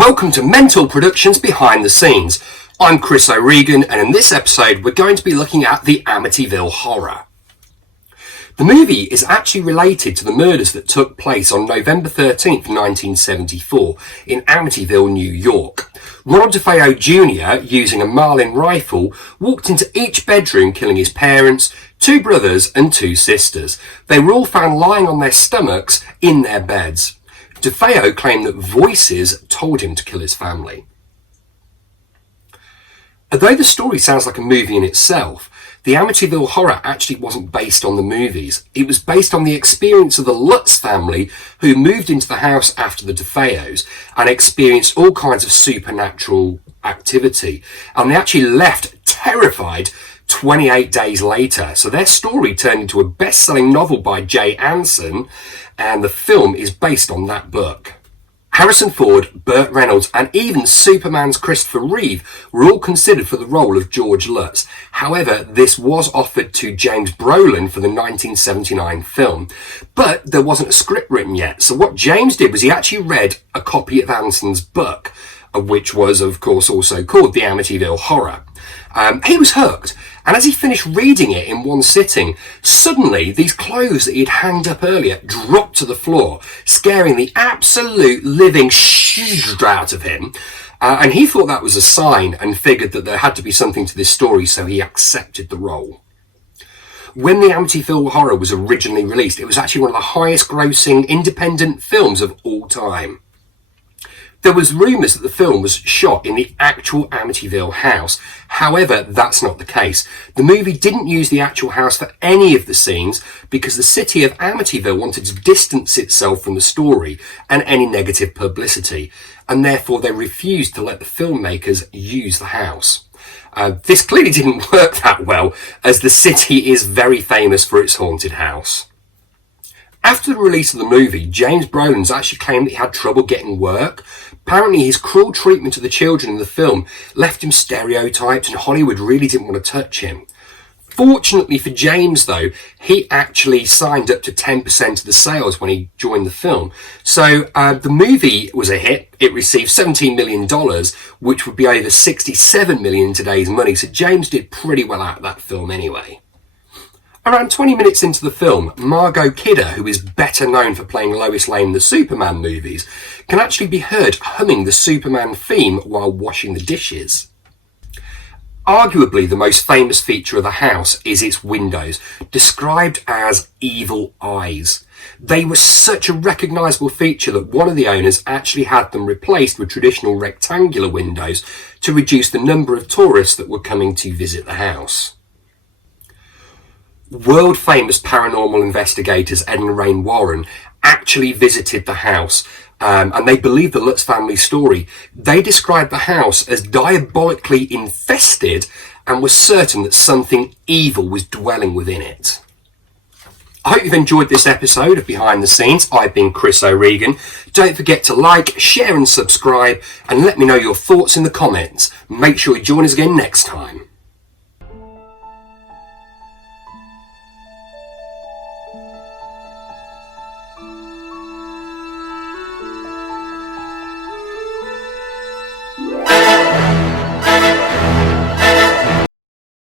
Welcome to Mental Productions Behind the Scenes. I'm Chris O'Regan, and in this episode we're going to be looking at the Amityville Horror. The movie is actually related to the murders that took place on November 13th, 1974 in Amityville, New York. Ronald DeFeo Jr., using a Marlin rifle, walked into each bedroom, killing his parents, two brothers and two sisters. They were all found lying on their stomachs in their beds. DeFeo claimed that voices told him to kill his family. Although the story sounds like a movie in itself, the Amityville Horror actually wasn't based on the movies. It was based on the experience of the Lutz family, who moved into the house after the DeFeos and experienced all kinds of supernatural activity. And they actually left terrified 28 days later. So their story turned into a best-selling novel by Jay Anson, and the film is based on that book. Harrison Ford, Burt Reynolds, and even Superman's Christopher Reeve were all considered for the role of George Lutz. However, this was offered to James Brolin for the 1979 film, but there wasn't a script written yet. So what James did was he actually read a copy of Anson's book, which was, of course, also called The Amityville Horror. He was hooked, and as he finished reading it in one sitting, suddenly these clothes that he'd hanged up earlier dropped to the floor, scaring the absolute living shit out of him. And he thought that was a sign and figured that there had to be something to this story, so he accepted the role. When the Amityville Horror was originally released, it was actually one of the highest grossing independent films of all time. There was rumours that the film was shot in the actual Amityville house. However, that's not the case. The movie didn't use the actual house for any of the scenes because the city of Amityville wanted to distance itself from the story and any negative publicity, and therefore they refused to let the filmmakers use the house. This clearly didn't work that well, as the city is very famous for its haunted house. After the release of the movie, James Brolin's actually claimed that he had trouble getting work. Apparently his cruel treatment of the children in the film left him stereotyped, and Hollywood really didn't want to touch him. Fortunately for James, though, he actually signed up to 10% of the sales when he joined the film. So the movie was a hit. It received $17 million, which would be over $67 million in today's money. So James did pretty well out of that film anyway. Around 20 minutes into the film, Margot Kidder, who is better known for playing Lois Lane in the Superman movies, can actually be heard humming the Superman theme while washing the dishes. Arguably the most famous feature of the house is its windows, described as evil eyes. They were such a recognisable feature that one of the owners actually had them replaced with traditional rectangular windows to reduce the number of tourists that were coming to visit the house. World-famous paranormal investigators Ed and Lorraine Warren actually visited the house, and they believed the Lutz family story. They described the house as diabolically infested and were certain that something evil was dwelling within it. I hope you've enjoyed this episode of Behind the Scenes. I've been Chris O'Regan. Don't forget to like, share and subscribe, and let me know your thoughts in the comments. Make sure you join us again next time.